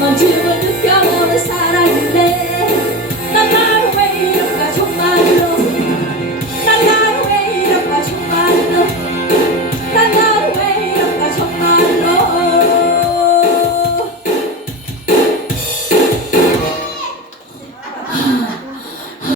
My dream of the girl on the side